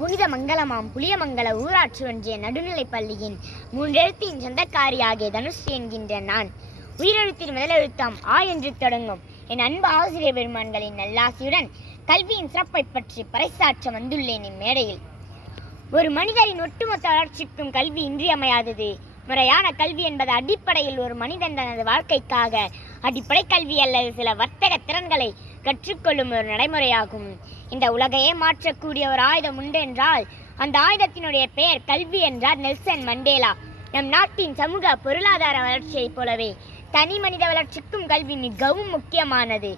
புனித மங்கலமாம் புளியமங்கல ஊராட்சி ஒன்றிய நடுநிலைப் பள்ளியின் மூன்றெழுத்தின் சொந்தக்காரியாகிய தனுஸ்ரீ என்கின்ற நான். உயிரெழுத்தின் முதலெழுத்தாம் ஆ என்று தொடங்கும் என் அன்பு ஆசிரியர் பெருமான்களின் நல்லாசியுடன் கல்வியின் சிறப்பை பற்றி பறைசாற்ற வந்துள்ளேன் இம்மேடையில். ஒரு மனிதரின் ஒட்டுமொத்த வளர்ச்சிக்கும் கல்வி இன்றியமையாதது. முறையான கல்வி என்பது அடிப்படையில் ஒரு மனிதன் தனது வாழ்க்கைக்காக அடிப்படை கல்வி அல்லது சில வர்த்தக திறன்களை கற்றுக்கொள்ளும் ஒரு நடைமுறையாகும். இந்த உலகையே மாற்றக்கூடிய ஒரு ஆயுதம் உண்டு என்றால் அந்த ஆயுதத்தினுடைய பெயர் கல்வி என்றார் நெல்சன் மண்டேலா. நம் நாட்டின் சமூக பொருளாதார வளர்ச்சியைப் போலவே தனி மனித வளர்ச்சிக்கும் கல்வி மிகவும் முக்கியமானது.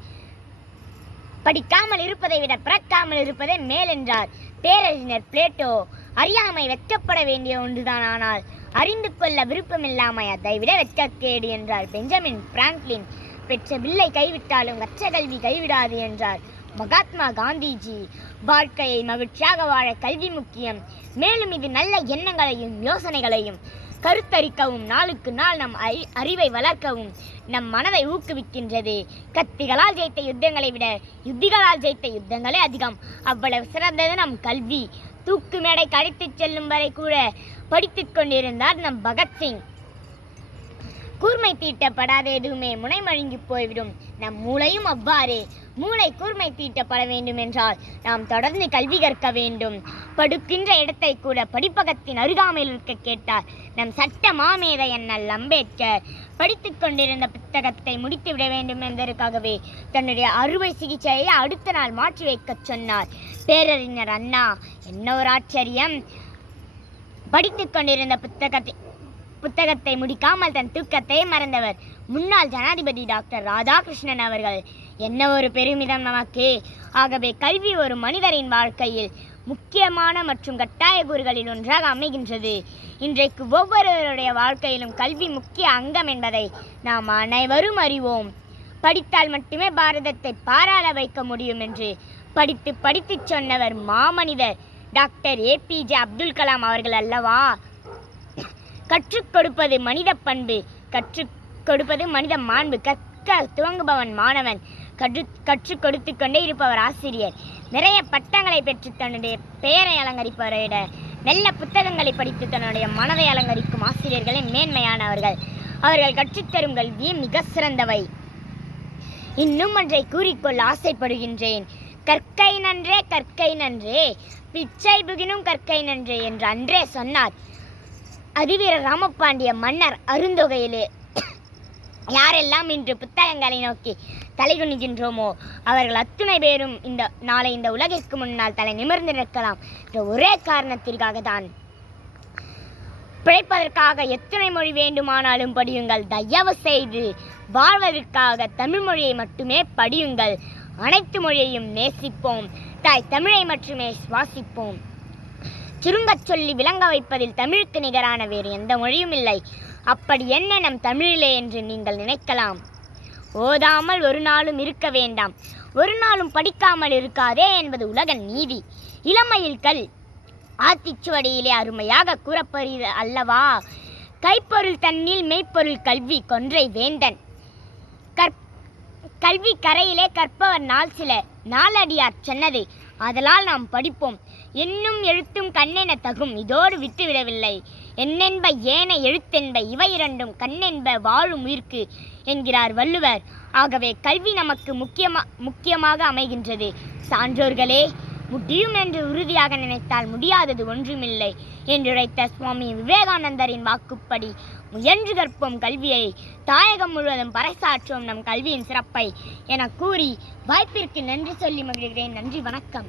படிக்காமல் இருப்பதை விட பிறக்காமல் இருப்பதே மேல் என்றார் பேரறிஞர் பிளேட்டோ. அறியாமை வெட்கப்பட வேண்டிய ஒன்றுதான், ஆனால் அறிந்து கொள்ள விருப்பமில்லாமை அதை விட வெட்கக்கேடு என்றார் பெஞ்சமின் பிராங்க்லின். பெற்ற பிள்ளை கைவிட்டாலும் கற்ற கல்வி கைவிடாது என்றார் மகாத்மா காந்திஜி. வாழ்க்கையை மகிழ்ச்சியாக வாழ கல்வி முக்கியம். மேலும் இது நல்ல எண்ணங்களையும் யோசனைகளையும் கருத்தரிக்கவும் நாளுக்கு நாள் நம் அறிவை வளர்க்கவும் நம் மனதை ஊக்குவிக்கின்றது. கத்திகளால் ஜெயித்த யுத்தங்களை விட யுத்திகளால் ஜெயித்த யுத்தங்களே அதிகம். அவ்வளவு சிறந்தது நம் கல்வி. தூக்கு மேடை கழித்துச் செல்லும் வரை கூட படித்துக் கொண்டிருந்தார் நம் பகத்சிங். கூர்மை தீட்டப்படாத எதுவுமே முனை மழுங்கி போய்விடும். நம் மூளையும் அவ்வாறு. மூளை கூர்மை தீட்டப்பட வேண்டும் என்றால் நாம் தொடர்ந்து கல்வி கற்க வேண்டும். படுக்கின்ற இடத்தை கூட படிப்பகத்தின் அருகாமையில் இருக்க கேட்டார் நம் சட்ட மாமேதை அண்ணல் அம்பேத்கர். படித்துக் கொண்டிருந்த புத்தகத்தை முடித்து விட வேண்டும் என்பதற்காகவே தன்னுடைய அறுவை சிகிச்சையை அடுத்த நாள் மாற்றி வைக்க சொன்னார் பேரறிஞர் அண்ணா. என்ன ஒரு ஆச்சரியம்! படித்துக் கொண்டிருந்த புத்தகத்தை முடிக்காமல் தன் தூக்கத்தை மறந்தவர் முன்னாள் ஜனாதிபதி டாக்டர் ராதாகிருஷ்ணன் அவர்கள். என்ன ஒரு பெருமிதம் நமக்கு! ஆகவே கல்வி ஒரு மனிதரின் வாழ்க்கையில் முக்கியமான மற்றும் கட்டாய கூறுகளில் ஒன்றாக அமைகின்றது. இன்றைக்கு ஒவ்வொருவருடைய வாழ்க்கையிலும் கல்வி முக்கிய அங்கம் என்பதை நாம் அனைவரும் அறிவோம். படித்தால் மட்டுமே பாரதத்தை பாராள வைக்க முடியும் என்று படித்து சொன்னவர் மாமனிதர் டாக்டர் APJ அப்துல் கலாம் அவர்கள் அல்லவா? கற்றுக் கொடுப்பது மனித பண்பு, கற்றுக் கொடுப்பது மனித மாண்பு. கற்க துவங்குபவன் மாணவன், கற்றுக் கொடுத்து கொண்டே இருப்பவர் ஆசிரியர். நிறைய பட்டங்களை பெற்று தன்னுடைய பெயரை அலங்கரிப்பவரை விட நல்ல புத்தகங்களை படித்து தன்னுடைய மனதை அலங்கரிக்கும் ஆசிரியர்களே மேன்மையானவர்கள். அவர்கள் கற்றுத்தரும் கல்வியே மிக சிறந்தவை. இன்னும் ஒன்றை கூறிக்கொள்ள ஆசைப்படுகின்றேன். கற்கை நன்றே கற்கை நன்றே, பிச்சை புகினும் கற்கை நன்றே என்று அன்றே சொன்னார் அதிவீர ராமபாண்டிய மன்னர் அருந்தொகையிலே. யாரெல்லாம் இன்று புத்தகங்களை நோக்கி தலைகுனிகின்றோமோ அவர்கள் அத்துணை பேரும் நாளை இந்த உலகிற்கு முன்னால் தலை நிமிர்ந்து நிற்கலாம் என்ற ஒரே காரணத்திற்காக தான். பிழைப்பதற்காக எத்தனை மொழி வேண்டுமானாலும் படியுங்கள். தயவு செய்து வாழ்வதற்காக தமிழ் மொழியை மட்டுமே படியுங்கள். அனைத்து மொழியையும் நேசிப்போம். தாய் தமிழை மட்டுமே சுவாசிப்போம். சுருங்கச் சொல்லி விளங்க வைப்பதில் தமிழுக்கு நிகரான வேறு எந்த மொழியும் இல்லை. அப்படி என்ன நம் தமிழிலே என்று நீங்கள் நினைக்கலாம். ஓதாமல் ஒரு நாளும் இருக்க வேண்டாம், ஒரு நாளும் படிக்காமல் இருக்காதே என்பது உலக நீதி. இளமையில் கல் ஆத்திச்சுவடியிலே அருமையாக கூறப்படுகிறது அல்லவா? கைப்பொருள் தன்னில் மெய்ப்பொருள் கல்வி கொன்றை வேந்தன். கல்வி கரையிலே கற்பவர் நாள் சில நாளடியார் சொன்னது. அதனால் நாம் படிப்போம். என்னும் எழுத்தும் கண்ணென தகும், இதோடு விட்டுவிடவில்லை. என்னென்ப ஏன எழுத்தென்ப இவை இரண்டும் கண்ணென்ப வாழும் உயிர்க்கு என்கிறார் வள்ளுவர். ஆகவே கல்வி நமக்கு முக்கியமாக அமைகின்றது. சான்றோர்களே, முடியும் என்று உறுதியாக நினைத்தால் முடியாதது ஒன்றுமில்லை என்றுரைத்த சுவாமி விவேகானந்தரின் வாக்குப்படி முயன்று கற்போம் கல்வியை, தாயகம் முழுவதும் பறைசாற்றுவோம் நம் கல்வியின் சிறப்பை என கூறி வாய்ப்பிற்கு நன்றி சொல்லி மகிழ்கிறேன். நன்றி, வணக்கம்.